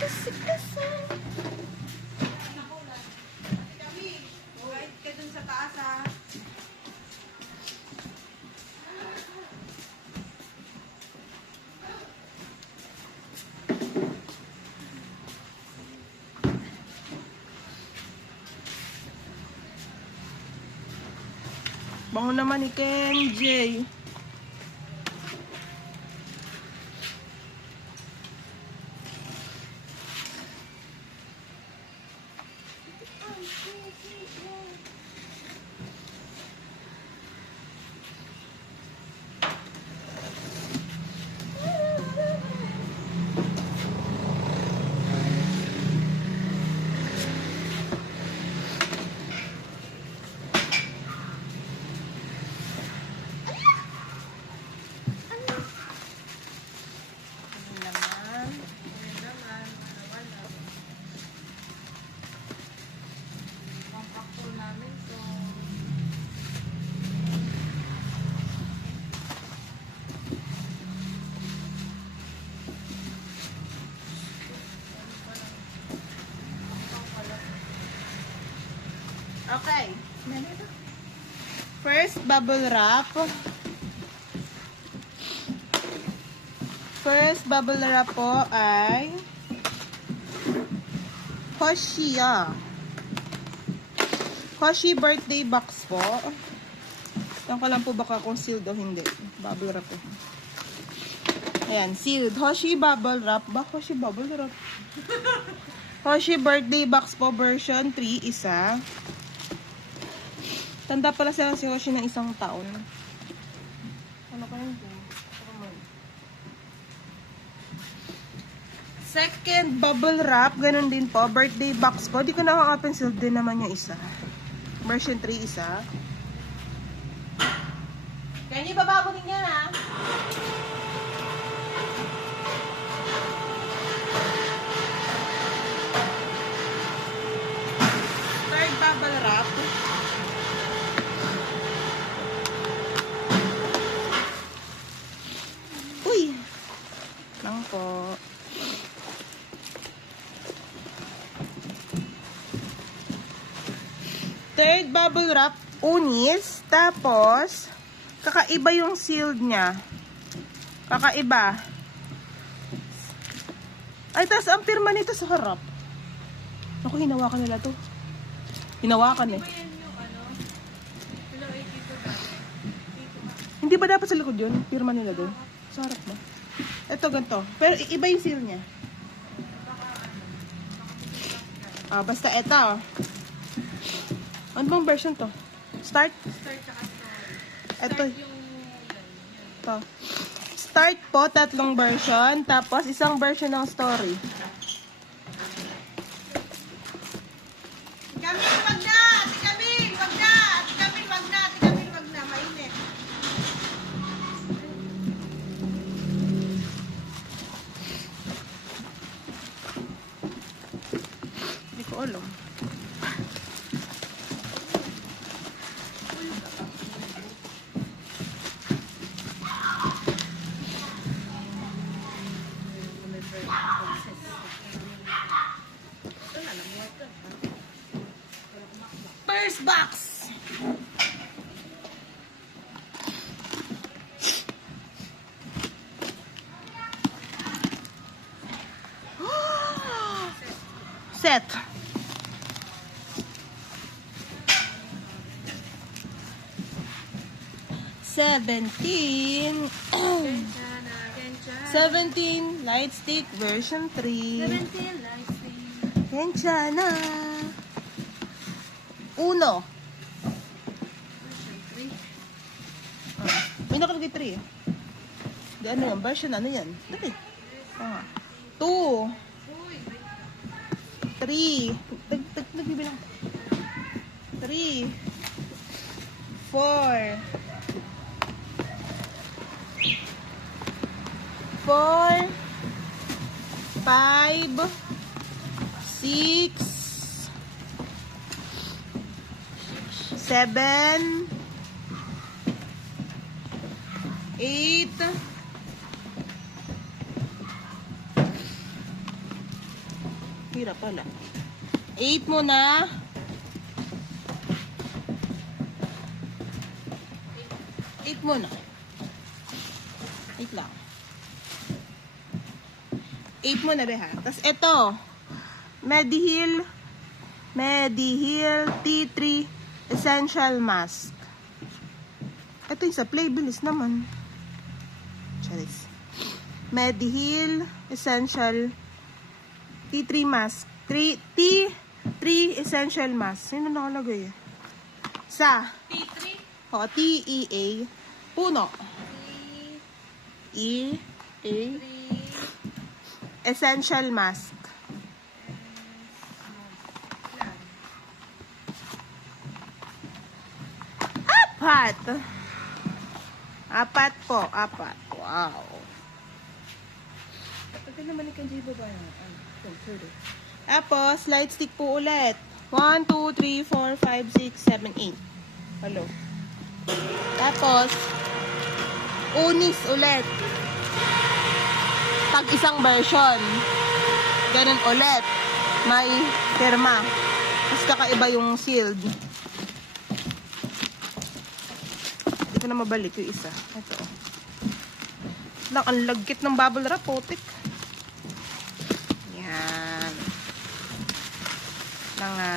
Kasi. Kahit ka dun sa taas ah. Bango naman ni Kenji. Okay. First bubble wrap. First bubble wrap po ay Hoshia. Hoshi birthday box po. Tanong ko lang po baka kung sealed o hindi. Bubble wrap po. Ayan, sealed. Hoshi bubble wrap. Ba, Hoshi bubble wrap? Hoshi birthday box po version 3, isa. Tanda pala sila si Hoshi ng isang taon. Ano ka yun? Second bubble wrap, ganun din po. Birthday box ko. Di ko na open, sealed din naman yung isa. Version 3, isa. Kaya niyo babago din yan, ha? Third bubble wrap. Uy! Lang po. Third bubble wrap, unis. Tapos, kakaiba yung sealed niya. Kakaiba. Ay, tapos ang pirma nito sa harap. Naku, hinawakan nila to. Hinawakan eh. Hindi ba dapat sa likod yun? Pirma nila doon. Sa harap ba? Ito, ganito. Pero iba yung seal niya. Ah, basta ito. Ano bang version to? Start? Start tsaka story. Ito. Start yung To. Start po, tatlong version. Tapos, isang version ng story. Camille, wag na! Ate Camille, wag na! Ate Camille, wag na! Ate Camille, wag na! Mainit. Hindi ko alam. First box! Set. Seventeen. 17 light stick version 3. 17 lights. Kenchana. Uno. Ah, may nakalagay 3 eh. Di ano yan? Version ano yan? Dali. Ah. 2. 3. Nagbibilang. 3. 4. 4. 5. 6. 7, 8, Hirap pala. 8 muna. 8 muna. 8 lang. 8 muna, be, ha? Tapos, ito. Medihil T3 Essential Mask. Ito yung sa play. Bilis naman. Charis. Medihil Essential T3 Mask. T3 Essential Mask. Sino nakalagay? Sa T3. o, TEA. Puno. E-A. Essential Mask. Apat. Apat po. Apat. Wow. Pagka naman ni Kanji ba yan? Tapos, light stick po ulit. 1, 2, 3, 4, 5, 6, 7, 8. Hello. Tapos, unis ulit. Tag isang version. Ganun ulit. May firma. Tapos kakaiba yung sealed. Hindi ko na mabalik yung isa. Ito. Lang, ang lagkit ng bubble wrap, potik. Yan. Mga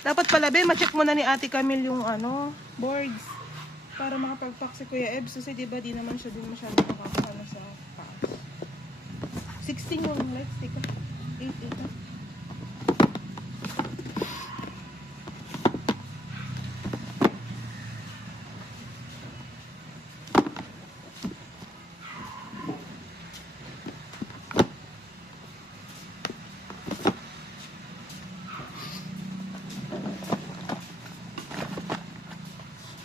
dapat pala, be, ma-check mo na ni Ate Camille yung boards. Para makapag-pack si Kuya Ebs. Kasi diba, di naman siya din masyado nakakasana sa pack. 16 yung light stick. 8.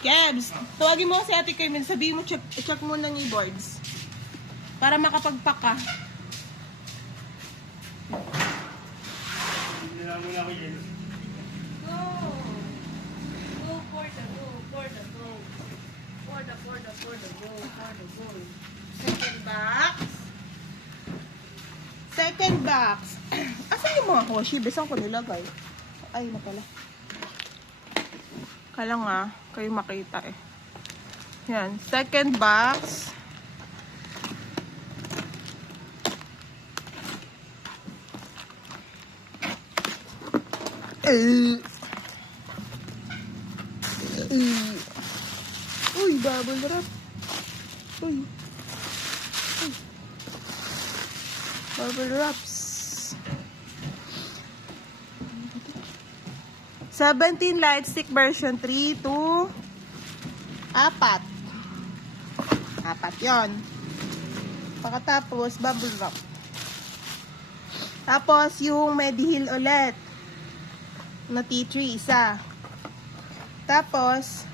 Kebs, tawagin mo si Ate Camille. Sabihin mo, check mo ng e-boards. Para makapag-pack ka. Go. Go for the go. For the go. For the go. For the go. Second box. Second box. Asan yung mga Hoshi? Besang ko nilagay. Ay, na pala. Kala nga, kayo makita eh. Yan. Second box. Uy, bubble wrap. Uy. Bubble wraps. 17 light stick version 3 to 4. 4 yon. Pagkatapos, bubble wrap. Tapos, yung Medihil ulit. Na T3, isa. Tapos,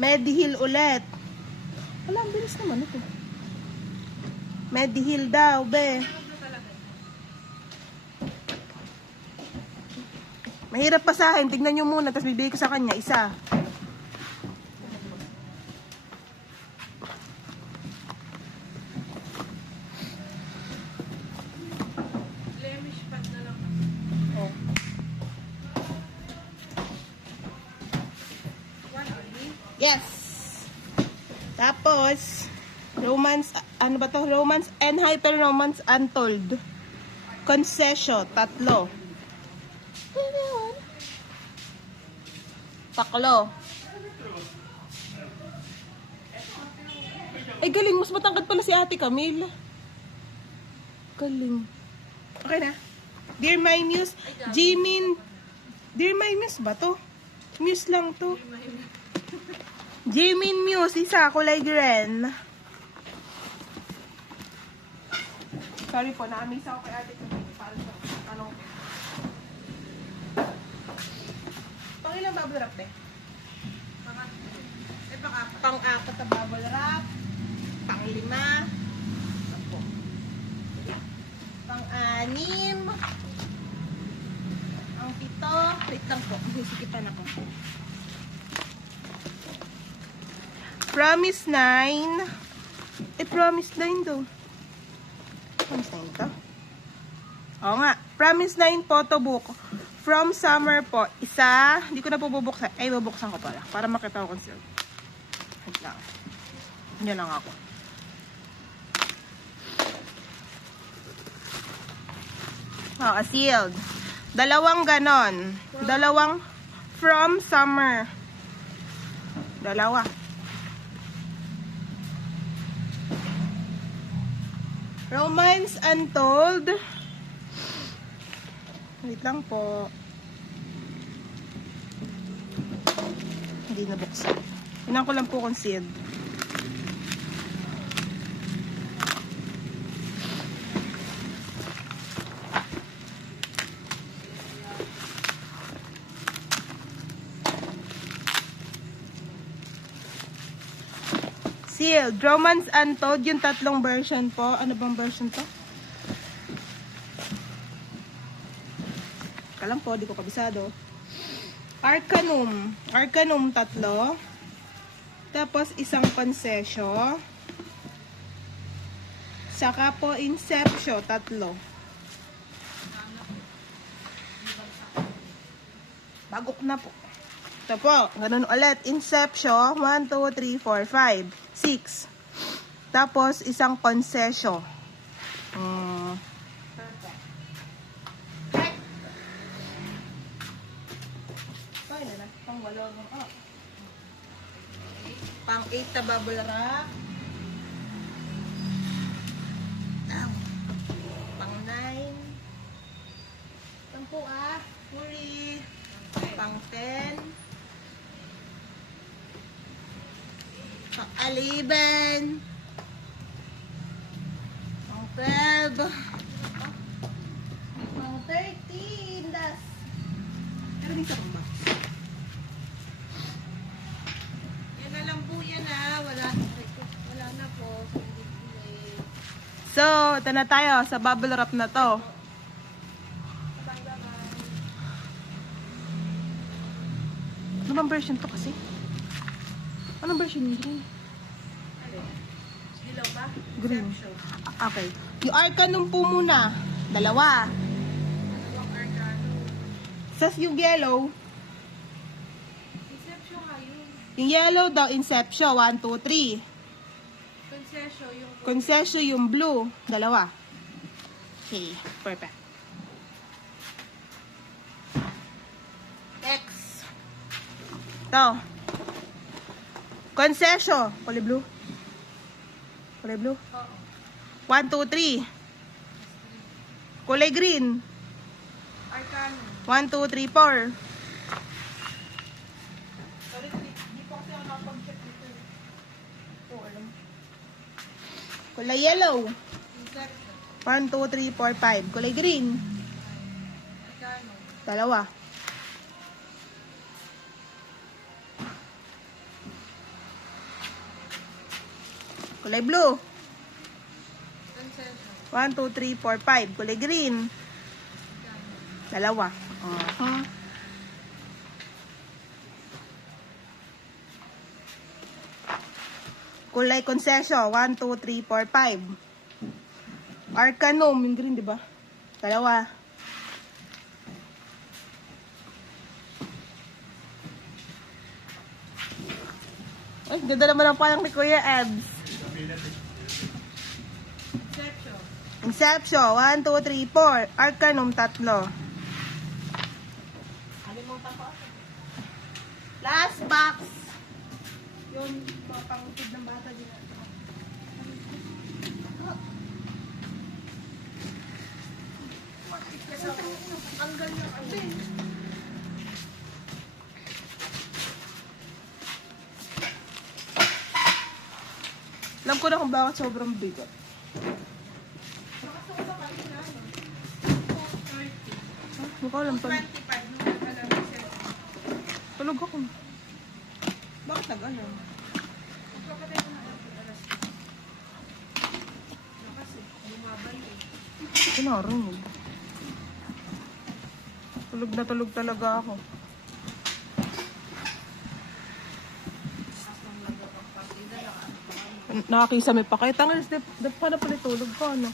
Medihil ulit. Wala, ang bilis naman ito. Medihil daw, be. Mahirap pa sa akin. Tignan nyo muna, tapos bibigay ko sa kanya, isa. Blemish pad na lang. Oh. One only. Yes! Tapos, Romance, ano ba to? Romance and Hyper Romance Untold. Concession, 3. Taklo. Ay, galing. Mas matangkad pala si Ate Camille. Galing. Okay na. Dear My Muse, Jimin. Dear My Muse ba to? Muse lang to. Jimin Muse, isa, kulay green. Sorry po, na-amaze ako kay Ate Camille. Para sa anong... Pangilang bubble wrap eh? Pang-apat. Pang-apat na bubble wrap. 6. Ang 7. Wait lang po. Sisikipan ako. Promise 9. Promise 9 daw. Promise 9 ito? Oo nga. Promise 9 photo book. From summer po. Isa. Hindi ko na po bubuksan. Ay, bubuksan ko pala. Para makita ko kung sila. Wait lang. Yan lang ako. Sealed. Dalawang ganon. Dalawang from summer. Dalawa. Romance Untold. Wait lang po. Hindi nabuksan. Tinan ko lang po kung sealed. Sealed. Romance Untold, yung 3 version po. Ano bang version to? Kalang po, di ko kabisado. Arcanum. Arcanum 3. Tapos isang Concession. Saka po Inception 3. Bagok na po. Ito po, ganun ulit. Inception, 1, 2, 3, 4, 5, 6. Tapos, isang Concession. Pang 8 na bubble wrap. Pang 9. Tampo Puri. Pang 10. Pang 11. Pang 12. Pang 13. Das. Pero dito kong box. Yan na lang po yan Wala na po. So, ito na tayo sa bubble wrap na to. Anong version to kasi? Anong version yung green? Dilaw ba? Green. Okay. Yung Arcanum po muna. 2. Dalawang Arcano. Sas yung yellow. Inception nga yun. Yung yellow daw, Inception. 1, 2, 3. Concession yung... Concession yung blue. 2. Okay. Perfect. Next. Ito. Concession. Kulay blue. Kulay blue. Oo. 1, 2, 3. Kulay green. Arcano. 1, 2, 3, 4. Sorry, di po kasi ako nakapag-check dito. Oh, alam. Kulay yellow. Inception. 1, 2, 3, 4, 5. Kulay green. Arcano. 2. Kulay blue. Concession. 1, 2, 3, 4, 5. Kulay green. 2. Kulay concession. 1, 2, 3, 4, 5. Arcanum. Yung green, di ba? 2. Ay, ganda naman ang parang ni Kuya Ebs. Inception. Inception. 1, 2, 3, 4. Arcanum 3. Alimutan ko. Last box. Yun, mga pangutid ng bata din. Tanggal yung ano. Alam ko na kung bakit sobrang bigat. Nakasuot pa rin na ano. 30. Mukha lang pa. 25 nung alam ko siya. Tulog ako. Bakit nag-alam? Magpapatay ko na ako alas. Kasi, bumabay eh. Pinarong. Tulog na tulog talaga ako. Nakakisame pa kayo. Tangal, pa na pala tulog ko, ano?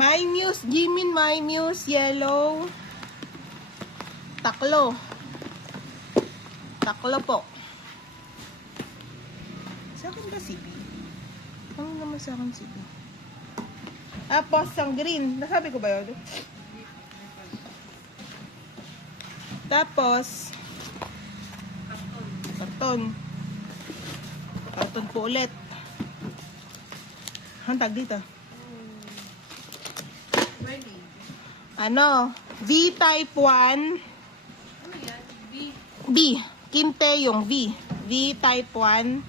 My Muse, Jimin, My Muse, yellow. Taklo. Taklo po. Sa akin ba CB? Ano naman sa akin CB? Tapos, ang green. Nasabi ko ba yun? Tapos, karton. Karton po ulit. Hantag dito. Ready. Ano? V-type 1. Ano yan? B. B. Kim Taeyong V. V-type 1.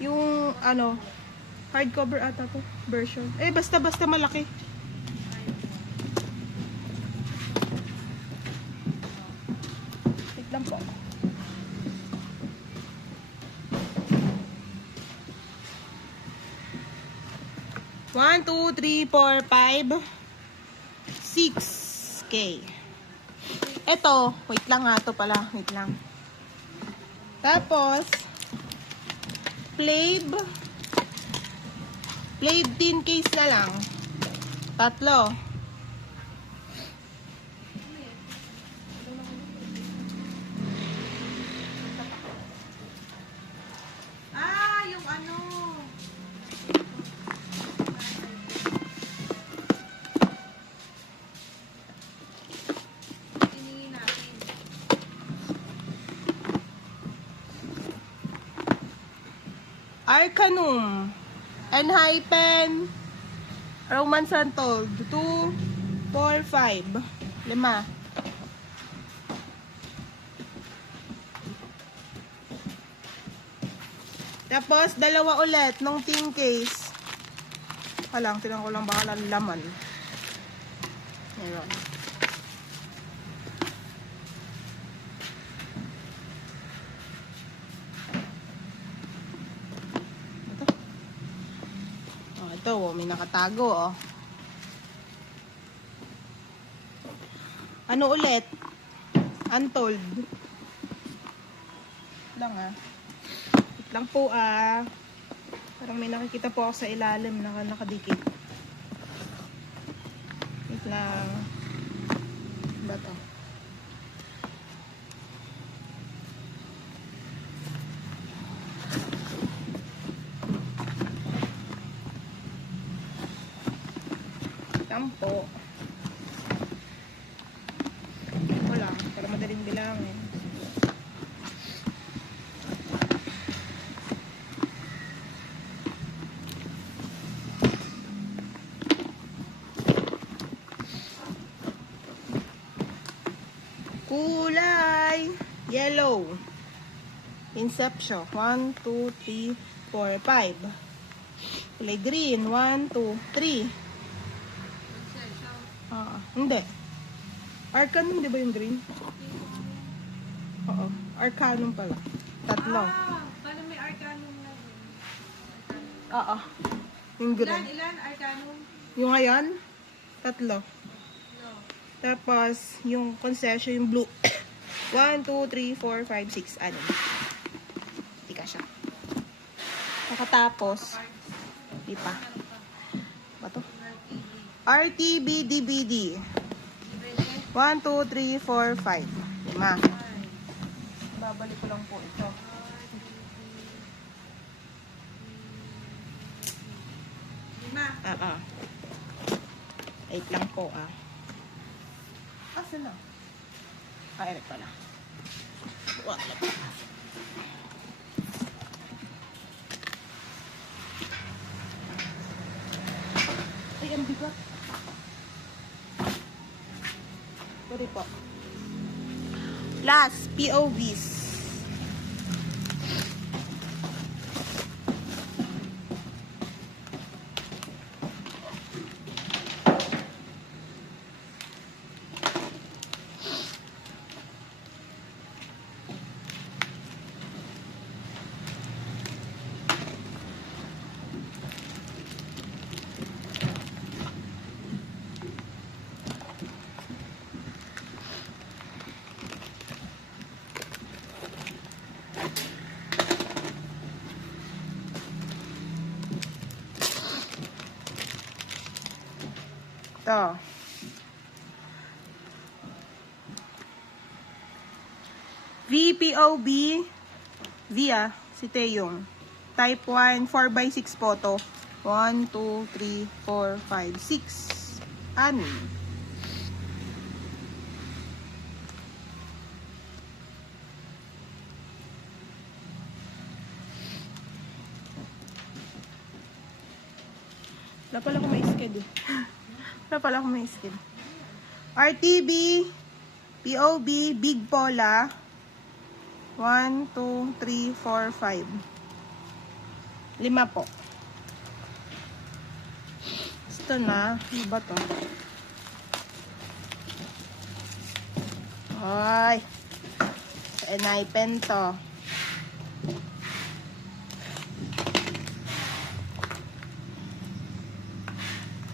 Yung ano, hardcover ata to version. Eh, basta malaki. Wait lang po. One, two, three, four, 5, 6K. Ito, wait lang ha, ito pala, wait lang. Tapos, Plave tin case na lang. 3. Ah, yung ano. Tiningin natin. Arcanum. Enhypen. Romance Untold. 2, 4, 5. 5. Tapos, 2 ulit nung tin case. Palang, tinan ko lang baka laman. Ayan. Ito, oh, may nakatago, oh. Ano ulit? Untold. Lang, ah. Wait lang po, ah. Parang may nakikita po ako sa ilalim, nakadikit. Wait lang. Ba to? Tampo. Wala. Para madaling bilangin. Kulay. Yellow. Inception. 1, 2, 3, 4, 5. Kulay green. 1, 2, 3. Hindi. Arcanum, di ba yung green? Oo. Arcanum pala. 3. Ah, parang may Arcanum na din. Oo. Yung green. Ilan Arcanum? Yung ngayon, 3. No. Tapos, yung concession, yung blue. 1, 2, 3, 4, 5, 6, 6. Hindi ka siya. Nakatapos, di pa. Bato? RTB DVD. 1, 2, 3, 4, 5. 5. Babalik ko lang po ito. Lima. Wait lang po, ah. Asan na? Ere pala. Wala pa. Ay, ang bigat. Pwede po. Last, POVs. Ito. VPOB. Via. Si Taeyong. Type 1. 4x6 po to. 1, 2, 3, 4, 5, 6. Anim. Wala pala akong may skid eh. Wala pala akong may skid. RTB, POB, Big Pola. 1, 2, 3, 4, 5. 5 po. Ito na. Ano ba to? Ay. NI pen to.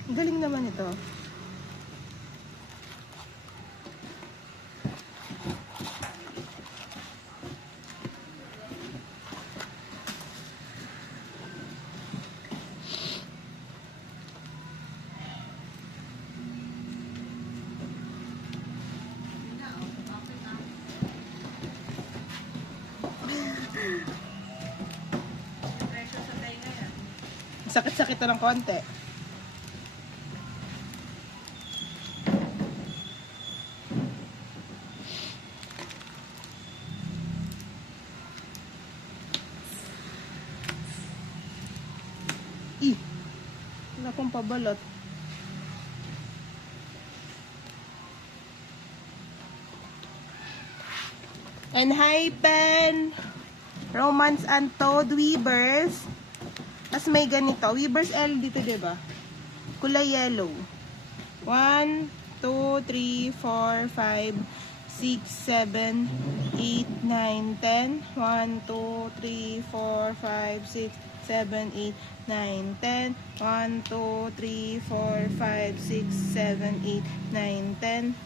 Galing naman ito. Pressure sa tenga yan. Sakit-sakit to ng konti. Wala pong pabalot. And Hypen, Romance and Toad Weavers. Tapos may ganito. Weavers L dito, diba? Kulay yellow. 1, 2, 3, 4, 5, 6, 7, 8, 9, 10. 1, 2, 3, 4, 5, 6, 7, 8, 9, 10. 1, 2, 3, 4, 5, 6, 7, 8, 9, 10.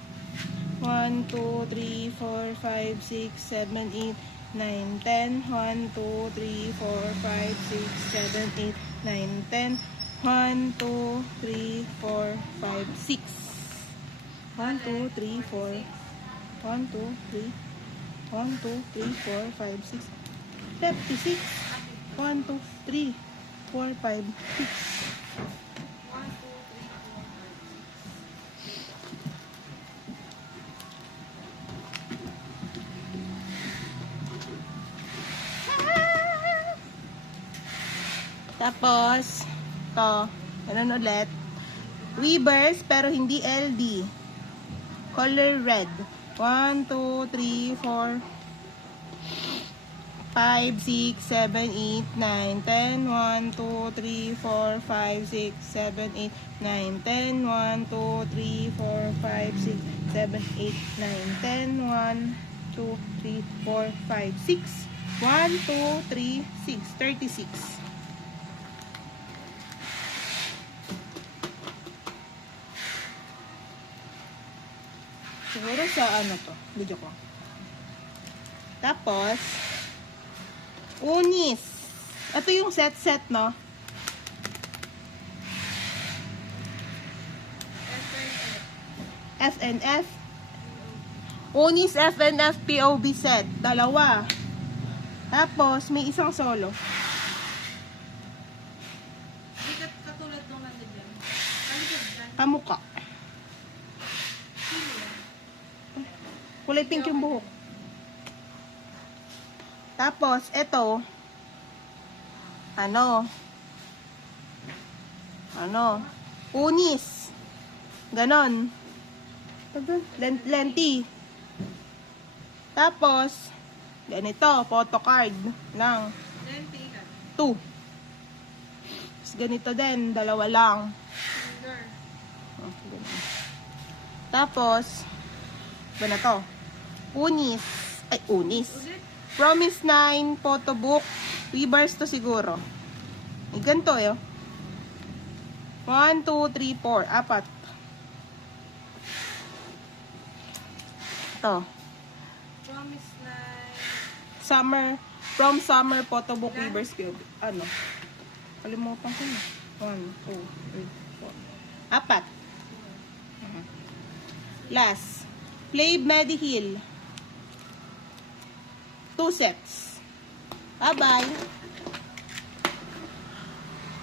1, 2, 3, 4, 5, 6, 7, 8, 9, 10. 1, 2, 3, 4, 5, 6, 7, 8, 9, 10. 1, 2, 3, 4, 5, 6. 1, 2, 3, 4. 1, 2, 3. 1, 2, 3, 4, 5, 6. 56. 1, 2, 3, 4, 5, 6. 1, 2, 3, 4, 5. Tapos, to, ganun ulit. Weavers, pero hindi LD. Color red. 1, 2, 3, 4, 5, 6, 7, 8, 9, 10. 1, 2, 3, 4, 5, 6, 7, 8, 9, 10. 1, 2, 3, 4, 5, 6, 7, 8, 9, 10. 1, 2, 3, 4, 5, 6. 1, 2, 3, 6. 36. Siguro sa ano to, video ko. Tapos, unis. Ito yung set, no? FNF. Unis FNF POB set. Dalawa. Tapos, may isang solo. Hindi katulad nung nandun dyan. Kalikod dyan. Pamuka. Sino yan? Kulay pink yung buhok. Tapos, ito. Ano? Unis. Ganon. Lenti. Tapos, ganito, photocard lang. Lenti ka. 2. Tapos ganito din, dalawa lang. Finger. Tapos, ba na to? Unis. Unis. Ulit. Promise 9, photobook. Weavers to siguro. Ganito eh. 1, 2, 3, 4. 4. Ito. Promise na. From summer photobook Weavers Cube. Ano? Kalimutan ko na. 1, 2, 3, 4. 4. Last. Play Mediheal. 2 sets. Bye-bye.